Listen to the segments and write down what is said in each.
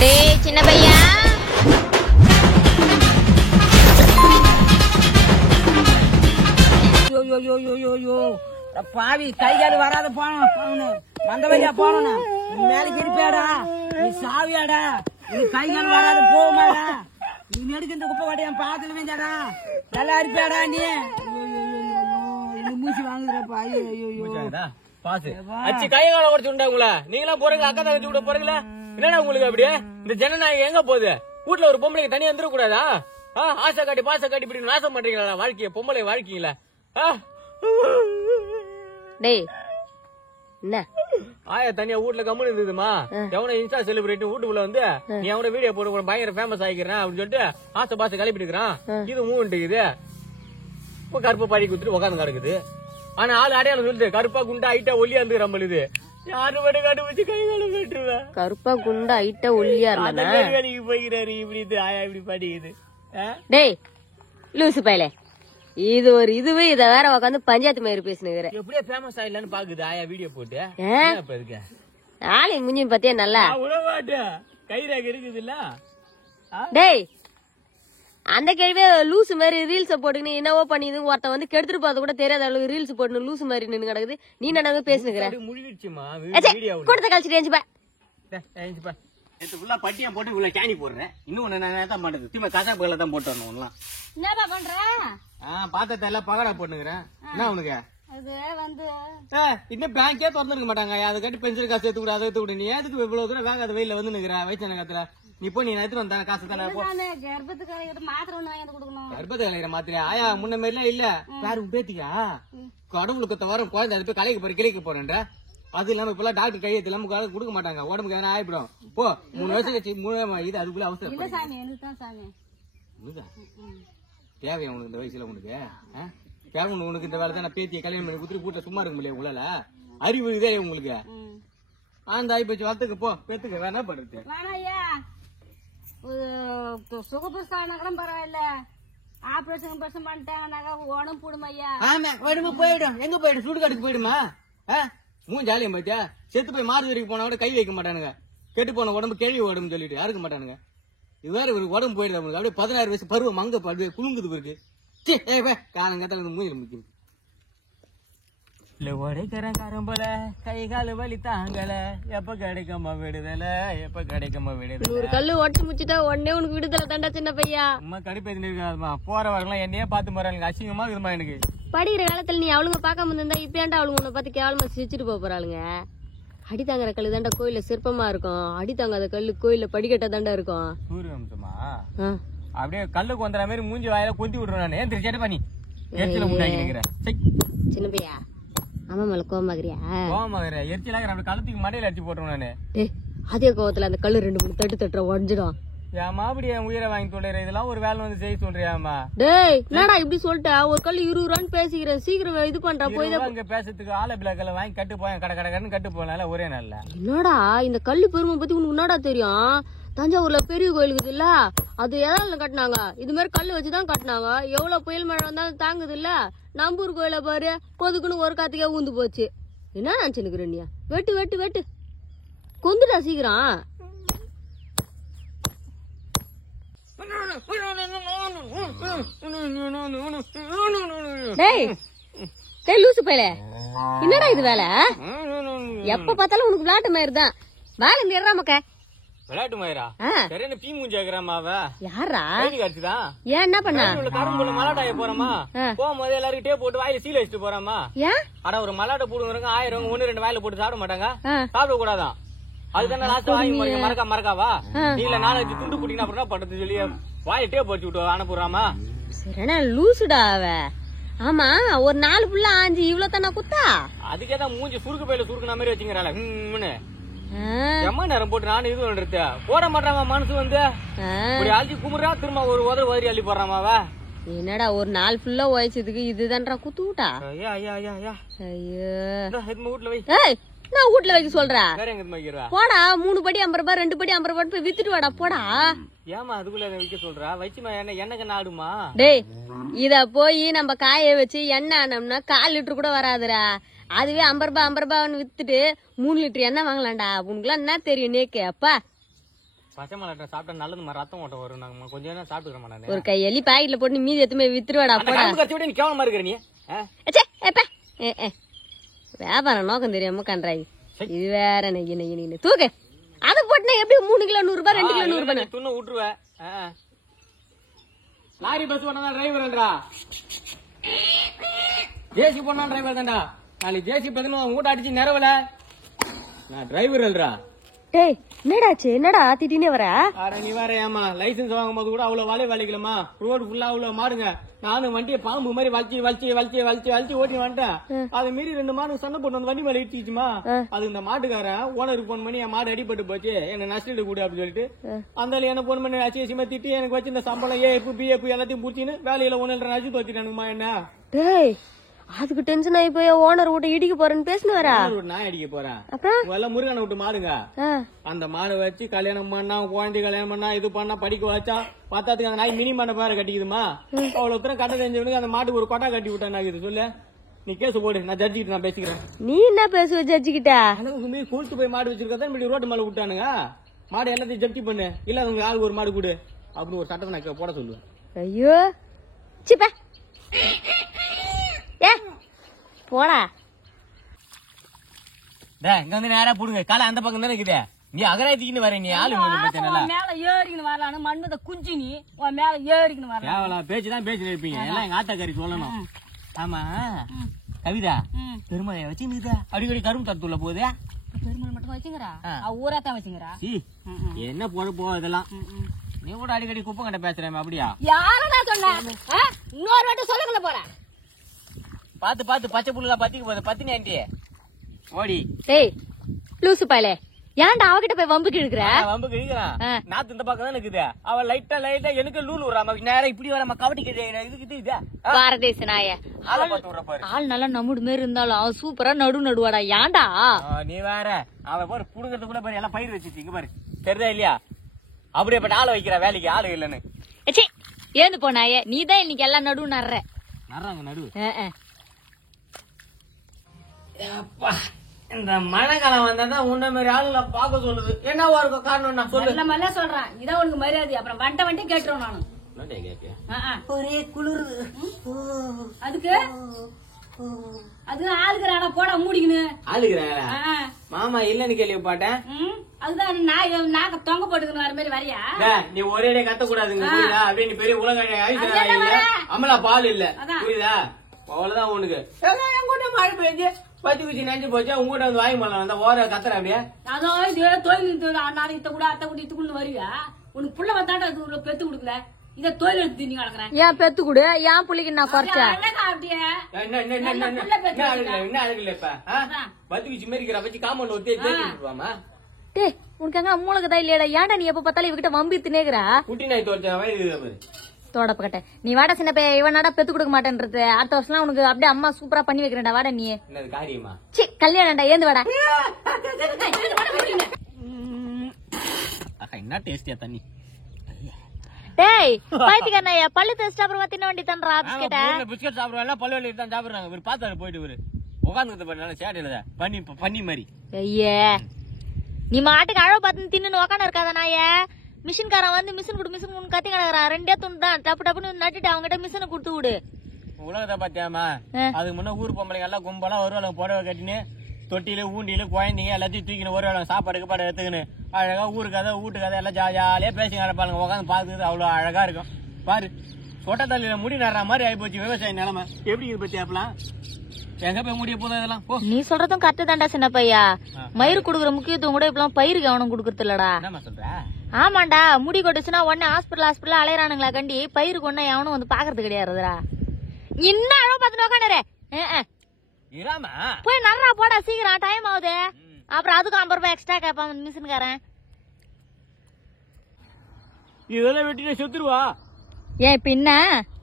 டேய் சின்ன பையா, பாவி கை காலு வராத போகணும் வந்த வழியா போகணும். நீ மேலே இருப்பியாடா, நீ சாவியாடா, நீ கை காலு வராத போகுமாடா, நீ நெடுக்க இந்த குப்பை வாட்டி என் பாத்துல வேண்டாடா, நல்லா இருப்பியாடா நீ. என்ன மூச்சு வாங்குறப்பா. பாசு அச்சு கைகால உடச்சு உண்டா உங்கள நீங்களா போறீங்க, அக்கா தங்கச்சி கூட போறீங்களா? என்னடா உங்களுக்கு அப்படியே இந்த ஜனநாயகம் எங்க போகுது? வீட்டுல ஒரு பொம்பளைக்கு தனியா வந்துட கூடாதா? ஆசை காட்டி பாசை காட்டி இப்படி நாசம் பண்றீங்களா வாழ்க்கைய, பொம்பளை வாழ்க்கையில? டேய் என்ன ஆயா தனியா வீட்டுல கம்முன்னு இருந்ததுமா, எவன இன்ஸ்டா செலிபிரிட்டி வீட்டுக்குள்ள வந்து நீ அவன வீடியோ போட்டு பயங்கர ஃபேமஸ் ஆகிக்கிறேன் அப்படின்னு சொல்லிட்டு ஆசை பாசை கிளப்பிட்டு இருக்கிறான். இது மூவ்ன்ட்டு இது இப்ப கருப்பை பழி குத்துட்டு உட்காந்து கிடக்குது. ஆனா ஆளு அடையாளம் சொல்லுது, கருப்பா குண்டா ஐட்டா ஒல்லியா இருந்து நம்மளுது. யாரு மட்டும் கண்டுபிடிச்சு கை கால வெட்டுருவேன். கருப்பா குண்டா ஐட்ட ஒல்லியா இருந்தா போய்கிறாரு இப்படி இது ஆயா இப்படி படிக்குது. டேய் லூசு பயலே, இது ஒரு இதுவே இத வேற உட்காந்து பஞ்சாயத்து மாதிரி பேசுனுங்கிற. எப்படியே ஃபேமஸ் ஆயிடலான்னு பாக்குது ஆயா வீடியோ போட்டு. ஆளு குஞ்சும் பத்தியா நல்லா கைராக இருக்குது இல்ல. டேய் அந்த கேள்வியே லூசு மாதிரி ரீல்ஸ் போட்டுன்னு என்னவோ பண்ணிது, ஒருத்த வந்து கெடுத்துட்டு போறது கூட தெரியாத அளவுக்கு ரீல்ஸ் போட்டு லூசு மாதிரி நின்று கிடக்குது. நீ நடந்து பேசுனுங்கிற கூட்டத்தை கழிச்சுட்டு பட்டியா போட்டு இவ்வளவு கேணி போடுறேன். இன்னும் தான் மாட்டது திரும்ப கசா பகல தான் போட்டு வரணும். என்னப்பா பண்ற? பாத்திரத்தை எல்லாம் பகடா போட்டுக்கிறேன். என்ன உனக்கு இன்னும் பேங்கே திறந்துருக்க மாட்டாங்க. அதை கட்டி பென்ஷன் காசு எடுத்து கூட அதை எடுத்து கூட நீ எதுக்கு இவ்வளவு தூரம் வேகாத வெயில வந்து நிக்கிற வயசான காலத்துல? நீ போய் நீ எடுத்து வந்த காசு தானே. கர்ப்பத்துக்கு கலைகிற மாத்திரையா ஆயா முன்ன மாதிரி எல்லாம் இல்ல. யாரு பேத்திக்கா கடவுளுக்கு வரும் குழந்தை அது போய் கலைக்கு போற கிளைக்க போறேன்ற. அது இல்லாம இப்ப டாக்டர் கையெழுத்து இல்லாம கொடுக்க மாட்டாங்க. உடம்புக்கு எதனா ஆயிடும். போ 3 வருஷம் கழிச்சு 3 இது அதுக்குள்ள அவசரம் தேவையா உனக்கு இந்த வயசுல? உனக்கு கேவன் உனக்கு இந்த வேலை தான் பேத்திய கல்யாணம் பண்ணி குடுத்து கூட்ட சும்மா இருக்க முடியாது உங்களால. அறிவு இதே உங்களுக்கு அந்த ஆயிப்போச்சு. வளர்த்துக்கு போ பேத்துக்க வேணா பண்றது. சுகப்பிரசவம் பரவாயில்ல, ஆபரேஷன் பிரசவம் பண்ணிட்டாங்கன்னாக்கா உடம்பு போடுமா ஐயா? ஆமா உடம்பு போயிடும். எங்க போயிடும்? சுடுகாட்டுக்கு போயிடுமா? ஜாலியம் பாத்தியா? செத்து போய் மாறு வரைக்கும் போனா கூட கை வைக்க மாட்டானுங்க. கெட்டு போன உடம்பு கேள்வி உடம்பு சொல்லிட்டு யாருக்க மாட்டானுங்க. இது வேற ஒரு உடம்பு போயிடுது அவங்களுக்கு. அப்படியே 16 வயசு பருவம் மங்க படுவே குலுங்குது இருக்கு. காலங்கத்தால மூஞ்சில முக்கியம் இல்ல உடைக்கிறேன் கரம்பல கை கால வலி தாங்கல. எப்ப கிடைக்குமா விடுதல, எப்ப கிடைக்குமா விடுதல. ஒரு கல்லு ஒட்டு முச்சிட்டா உடனே உனக்கு விடுதலை தாண்டா சின்ன பையா. அம்மா கடுப்பேத்தி இருக்காதுமா. போற வரலாம் என்னையே பாத்து போறாங்க. அசிங்கமா இருக்குமா எனக்கு. படிக்கிற காலத்துல நீ அவளுங்க பாக்காம இருந்தா இப்ப ஏன்டா அவளுங்க உன்னை பார்த்து கேவலமா சிரிச்சுட்டு போறாளுங்க. அடி தாங்குற கல்லு தாண்டா கோயில சிற்பமா இருக்கும். அடி தாங்காத கல்லு கோயில படிக்கட்டா தாண்டா இருக்கும். சூரிய வம்சமா அப்படியே கல்லுக்கு வந்துற மாதிரி மூஞ்சி வாயில கொத்தி விடுறேன் நான். ஏன் திருச்சேட்ட பண்ணி எரிச்சல முன்னாடி நிக்கிறேன். சின்ன பையா அம்மா மேல கோவமாகறியா? கோவமாகற எரிச்சலாக அப்படி கழுத்துக்கு மடையில அடிச்சு போட்டுருவேன் நானு. அதே கோவத்துல அந்த கல்லு 2-3 தட்டு உடஞ்சிடும். ஏமா அப்படி என் உயிரை வாங்கி சொல்ற? இதெல்லாம் ஒரு வேலை வந்து செய்ய சொல்றியாமா? டேய் என்னடா இப்படி சொல்லிட்ட? ஒரு கல்லு 20 ரூபான்னு பேசிக்கிறேன், சீக்கிரம் இது பண்றா. போய் இங்க பேசுறதுக்கு ஆல பிளாக்கல வாங்கி கட்டு போய் கடை கடைன்னு கட்டு போனால ஒரே நாள்ல. என்னடா இந்த கல்லு பெருமை பத்தி உனக்கு என்னடா தெரியும்? தஞ்சாவூர்ல பெரிய கோயிலுக்கு இல்ல, அது எதால கட்டினாங்க? இது மாதிரி கல்லு வச்சுதான் கட்டினாங்க. எவ்வளவு புயல் மழை வந்தாலும் தாங்குது இல்ல. நம்பூர் கோயில பாரு பொதுக்குன்னு ஒரு காத்துக்கே ஊந்து போச்சு. என்ன நினைச்சுக்கிற நீ? வெட்டு வெட்டு வெட்டு கொந்துடா சீக்கிரம். டேய் லூசு பையல, என்னடா இது வேலை? எப்ப பார்த்தாலும் உனக்கு விளையாட்டு மயிருதான். வேலை நேரா மக்க விளையாட்டு மயிரா? சரியான பீ மூஞ்சாக்குறாமாவ. யாரா? ஏன் என்ன பண்ண? கரும்புல மலாட்டாய போறமா போகும்போது எல்லாரும் டேப் போட்டு வாயில சீல வச்சுட்டு போறாமா. ஆனா ஒரு மலாட்டை போடுறவங்க 1000 1-2 வாயில போட்டு சாப்பிட மாட்டாங்க. சாப்பிட கூடாதான். அதுதானே லாஸ்ட் வாங்கி மறக்காவா? நீல 4-5 துண்டு போட்டீங்கன்னா அப்புறம் படுத்து சொல்லி வாயில டேப் வச்சு விட்டு அனுப்புறாமா. சரியான லூசுடா அவ. ஆமா ஒரு 4 புள்ள ஆஞ்சு இவ்வளவு தானே குத்தா? அதுக்கேதான் மூஞ்சி சுருக்கு பையில சுருக்குன மாதிரி வச்சுக்கிறாள். எம்மா நேரம் போட்டு நானும் இது பண்றது போட மாட்டாங்க. மனசு வந்து அள்ளி குமுறா திரும்ப ஒரு உதறி அள்ளி போடுறாமாவ. என்னடா ஒரு 4 ஃபுல்லா உழைச்சதுக்கு இதுதான்டா குத்து விட்டா? ஐயா ஐயா ஐயா ஐயா ஐயோ வீட்டுல வை. நான் வீட்டுல வைக்க சொல்றேன். போடா 3 படி 50 ரூபாய் 2 படி 50 ரூபாய் போய் வித்துட்டு வாடா போடா. ஏமா அதுக்குள்ள விக்க சொல்றா? வச்சுமா எண்ணெய் நாடுமா? டேய் இத போய் நம்ம காய வச்சு எண்ணெய் ஆனோம்னா 1/4 லிட்டர் கூட வராதுடா. அதுவே 50 ரூபாய்னு வித்துட்டு 3 லிட்டர் எண்ணெய் வாங்கலாம்டா. உனக்குலாம் என்ன தெரியும் நேக்கு? அப்பா பச்சை மிளகா சாப்பிட்டா நல்லதுமா, ரத்தம் ஓட்டம் வரும். நாங்க கொஞ்சம் நேரம் சாப்பிட்டுக்கிறோம். நான் ஒரு கையெல்லி பாக்கெட்ல போட்டு மீதி எத்துமே வித்துருவாடா. கட்சி நீ கேவலமா இருக்கிற நீ. வியாபாரம் நோக்கம் தெரியாம கன்றாய். இது வேற நெய்ய தூக்கு. அது போட்டுனா எப்படி 3 கிலோ 100 ரூபாய் 2 கிலோ 100 ரூபாய் துண்ணு விட்டுருவேன். லாரி பஸ் பண்ணா டிரைவர்ன்றா, ஜேசி பண்ணா டிரைவர் தான்டா. நாளைக்கு ஜேசி பத்தின மூட்டை அடிச்சு நிறவல, நான் டிரைவர் இல்லடா. டேய் என்னடாச்சு, என்னடா திடீர்னு வர? அட நீ வேற ஏமா, லைசன்ஸ் வாங்கும் போது கூட அவ்வளவு வேலைக்கலமா, ரோடு ஃபுல்லா அவ்வளவு மாடுங்க. நானும் வண்டியை பாம்பு மாதிரி வலிச்சு ஓட்டி வந்துட்டேன். அதை மீறி 2 மாடு சண்டை போட்டு வந்து வண்டி மேல இடிச்சுமா. அது இந்த மாட்டுக்காரன் ஓனருக்கு போன் பண்ணி என் மாடு அடிபட்டு போச்சு, என்ன நஷ்டிட்டு கூட அப்படின்னு சொல்லிட்டு அந்த என்ன போன் பண்ணி அசியமா திட்டி எனக்கு வச்சு இந்த சம்பளம் ஏஎஃப் பிஎஃப் எல்லாத்தையும் புடிச்சின்னு வேலையில 1.5 அஜித் வச்சுட்டானுமா. என்ன டேய் அதுக்கு டென்ஷன் ஆகி போய் ஓனர் விட்டு இடிக்க போறேன்னு பேசுன வரா. நான் அடிக்க போறேன். அப்புறம் எல்லாம் முருகனை விட்டு மாடுங்க, அந்த மாடு வச்சு கல்யாணம் பண்ணா, குழந்தை கல்யாணம் பண்ணா, இது பண்ணா, படிக்க வச்சா, பத்தாத்துக்கு அந்த நாய் மினி மாட பேர கட்டிக்குதுமா. அவ்வளவு தூரம் கட்ட தெரிஞ்சவனுக்கு அந்த மாட்டுக்கு ஒரு கொட்டா கட்டி விட்டான். சொல்லு நீ கேஸ் போடு, நான் ஜட்ஜி கிட்ட நான் பேசிக்கிறேன். நீ என்ன பேசுவ ஜட்ஜி கிட்ட? அளவுக்கு மீறி கொழுத்து போய் மாடு வச்சிருக்கா இப்படி ரோட்டு மேல விட்டானுங்க. மாடு எல்லாத்தையும் ஜப்தி பண்ணு, இல்ல உங்க ஆளுக்கு ஒரு மாடு கொடு அப்படின்னு ஒரு சட்டத்தை நான் போட சொல்லுவேன். ஐயோ சிப்பா ஏ போடா. இங்க வந்து நேரா போடுங்க, காலை அந்த பக்கம் தானே இருக்குது. நீ அகராய்ச்சிக்கின்னு வர, நீ ஆளு மேல ஏறிக்கின்னு வரலான்னு மண்மத குஞ்சி நீ மேல ஏறிக்கின்னு வர தேவலாம் பேச்சுதான் பேச்சு இருப்பீங்க. எல்லாம் எங்க ஆத்தாக்காரி சொல்லணும். ஆமா கவிதா, பெருமழைய வச்சுங்குதா அடிக்கடி கரும்பு தத்துள்ள போகுது. பெருமாள் மட்டும் வச்சுங்கிறா, ஊரா தான் வச்சுங்கிறா. என்ன பொறுப்போ இதெல்லாம். நீ கூட அடிக்கடி குப்பை கண்ட பேசுறேன். அப்படியா? யாரடா சொன்ன? இன்னொரு வாட்டி சொல்லுங்கள போற. பாத்து பாத்து பச்சை புல்லுல பத்திக்கு போகுது, பத்தினி ஆண்டி ஓடி. டேய் லூசு பாயலே, ஏன்டா அவகிட்ட போய் வம்புக்கு இழுக்கிற? வம்புக்கு இழுக்கிறான். நாத்து இந்த பக்கம் தான் இருக்குது. அவ லைட்டா எனக்கு லூல் விடுறாம, நேரம் இப்படி வர கவட்டி இதுக்கிட்டு இதா பாரதேச நாய. ஆளை பார்த்து விடுற பாரு. ஆள் நல்லா நம்முடு மாரி இருந்தாலும் அவன் சூப்பரா நடுவாடா. ஏன்டா நீ வேற? அவ பாரு புடுங்கிறது கூட பாரு, எல்லாம் பயிர் வச்சிருச்சு. இங்க பாரு, தெரியுதா இல்லையா? அப்படியேப்பட்ட ஆளை வைக்கிற வேலைக்கு ஆளு இல்லன்னு. ஏந்து போனாயே, நீதான் இன்னைக்கு எல்லாம் நடுவு நடுற. நடுறாங்க நடுவு. இந்த மழை காலம் வந்தா உன்ன மாதிரி ஆளுல பாக்க சொல்லுது. என்னவா இருக்கும் காரணம்? நான் சொல்லு சொல்றேன், இதான் உனக்கு மரியாதை. அப்புறம் வண்டி கேட்டுருவோம் நானு. ஒரே குளிர். அதுக்கு ஆளுக்குறானா போட மூடிக்கணு. ஆளுக்குறாங்களா? மாமா இல்லன்னு கேள்விப்பட்டேன். அதுதான் நாக்க தொங்க போட்டுக்கணும் வர மாதிரி வரையா? நீ ஒரே கத்த கூடாதுங்க, புரியுதா? அப்படியே நீ பெரிய உலக அமலா பால் இல்ல, புரியுதா? அவ்வளவுதான் உனக்கு. மழை பெய்ஞ்சு பத்தி குச்சி நினைச்சு போச்சா உங்ககிட்ட வந்து வாங்கி பண்ணலாம் ஓர கத்துற. அப்படியே அதான் இது தொழில் நாளைக்கு கூட அத்தை கூட இதுக்குள்ள வருவியா? உனக்கு புள்ள வந்தாண்டா பெத்து கொடுக்கல, இத தொழில் எடுத்து நீ வளர்க்குறேன். ஏன் பெத்து கொடு, ஏன் புள்ளிக்கு நான் குறைச்சேன்? என்ன அழகுல இப்ப பத்தி குச்சி மேரிக்கிற வச்சு காம்பவுண்ட் ஒத்தி தேடிடுவாமா? டேய் உனக்கு அங்க மூளைக்குதான் இல்லையா? ஏன்டா நீ எப்ப பார்த்தாலும் இவகிட்ட வம்பித்து நேக்குறா? குட்டி நாய் தோற்ற தோடப்பட்ட நீ வாடா சின்ன பையன், இவனாடா பெத்து கொடுக்க மாட்டேன்றது. அடுத்த வருஷம் உனக்கு அப்படியே அம்மா சூப்பரா பண்ணி வைக்கிறேன்டா. வாடா நீ. காரியமா? சி கல்யாணம்டா, ஏந்து வாடா. என்ன டேஸ்டியா தண்ணி. டேய் பைத்தியக்காரனாயா, பல்லு தேய்ச்சிட்டு அப்புறமா தின்ன வேண்டி தான்டா பிஸ்கட் சாப்பிடுவாங்க, பல்லு வலி தான் சாப்பிடுறாங்க. ஒரு பாத்தாரு போயிட்டு ஒரு உட்காந்து சேட்டையில பண்ணி மாதிரி. ஐயே நீ மாட்டுக்கு அழகு பார்த்து தின்னு உக்காந்து இருக்காத நாய. மிஷின்காரன் வந்து மிஷின் கொடு கத்தி கிடக்குறான். 2 துண்டு தான் டப்பு டப்புன்னு நட்டுட்டு அவங்ககிட்ட மிஷினை கொடுத்து விடு. உலகத்தை பாத்தியாமா? அதுக்கு முன்ன ஊர் பொம்பளைங்க எல்லாம் கும்பலா வருவாங்க, புடவை கட்டின்னு தொட்டியில ஊண்டியில குழந்தைங்க எல்லாத்தையும் தூக்கின்னு வருவாங்க, சாப்பாடு கீப்பாடு எடுத்துக்கின்னு அழகா ஊரு கதை வீட்டு கதை எல்லாம் ஜாலியா பேசி நடப்பாங்க. உட்காந்து பாக்குறது அவ்வளவு அழகா இருக்கும். பாரு சொட்ட தள்ளியில முடி நடுற மாதிரி ஆகி போச்சு விவசாய நிலைமை. எப்படி இது பத்தி அப்பலாம் எங்க போய் முடிய போதும் இதெல்லாம்? நீ சொல்றதும் கரெக்ட் தான்டா சின்ன பையா. மயிறு குடுக்குற முக்கியத்துவம் கூட இப்பெல்லாம் பயிருக்கு கவனம் குடுக்கறது இல்லடா. என்ன சொல்ற? ஆமாண்டா, முடி கொட்டுச்சுன்னா உடனே ஹாஸ்பிட்டல் அலையறானுங்களா கண்டி பயிருக்கு ஒண்ணு எவனும் வந்து பாக்குறது கிடையாதுடா. என்ன அழகு பார்த்துட்டு உட்காந்துரு போய் நர்றா போடா, சீக்கிரம் டைம் ஆகுது. அப்புறம் அதுக்கும் 50 ரூபாய் எக்ஸ்ட்ரா கேட்பான் மிஷின்காரன். இதெல்லாம் வெட்டினா செத்துருவா. ஏன் இப்ப என்ன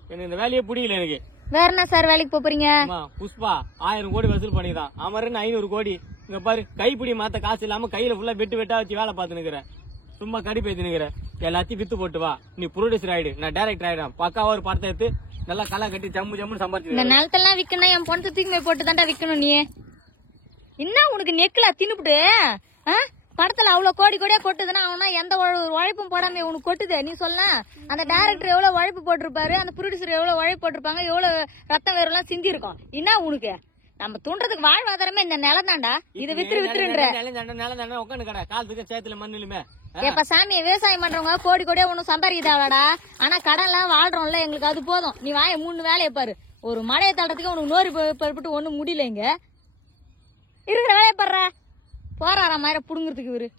எனக்கு இந்த வேலையே பிடிக்கல. எனக்கு வேற என்ன சார் வேலைக்கு போறீங்க? புஷ்பா 1000 கோடி வசூல் பண்ணிதான். அமரன் 500 கோடி. இங்க பாரு கைப்பிடி மாத்த காசு இல்லாம கையில ஃபுல்லா வெட்டா வச்சு வேலை பார்த்து நிக்கிறேன். சும்மா கடிப்பேத்தி நிக்கிறேன். எல்லாத்தையும் வித்து போட்டு வா. நீ ப்ரொடியூசர் ஆயிடு, நான் டைரக்டர் ஆயிடும். பக்காவா ஒரு படத்தை எடுத்து நல்லா களை கட்டி ஜம்முன்னு சம்பாதிச்சு. இந்த நிலத்தெல்லாம் விக்கணும், என் பொண்ணு தூக்கி போட்டு தாண்டா விக்கணும். நீ என்ன உனக்கு நெக்கலா தின்னுபிட்டு படத்துல அவ்வளவு கோடி கோடியா கொட்டுதுன்னா அவனா எந்த உழைப்பும் போடாம உனக்கு கொட்டுது நீ சொல்ல. அந்த டைரக்டர் எவ்வளவு உழைப்பு போட்டிருப்பாரு, அந்த ப்ரொடியூசர் எவ்வளவு உழைப்பு போட்டிருப்பாங்க, எவ்வளவு ரத்தம் வேறு எல்லாம் சிந்தி இருக்கும். என்ன உனக்கு நம்ம தூண்டுறதுக்கு வாழ்வாதாரமே இந்த நிலம் தாண்டா. இதை வித்துருன்ற உட்காந்து காலத்துக்கு சேத்துல மண்ணிலுமே இப்ப சாமி விவசாயம் பண்றவங்க கோடி கோடியா ஒன்னும் சம்பாதிக்கிறாடா. ஆனா கடன்ல வாழ்றோம்ல, எங்களுக்கு அது போதும். நீ வாய 3 வேலையை பாரு. ஒரு மழையை தள்ளுறதுக்கு உனக்கு நோரி பட்டு ஒண்ணும் முடியல. இங்க இருக்கிற வேலையை பாடுற போறாரா மாதிரி புடுங்குறதுக்கு இவரு.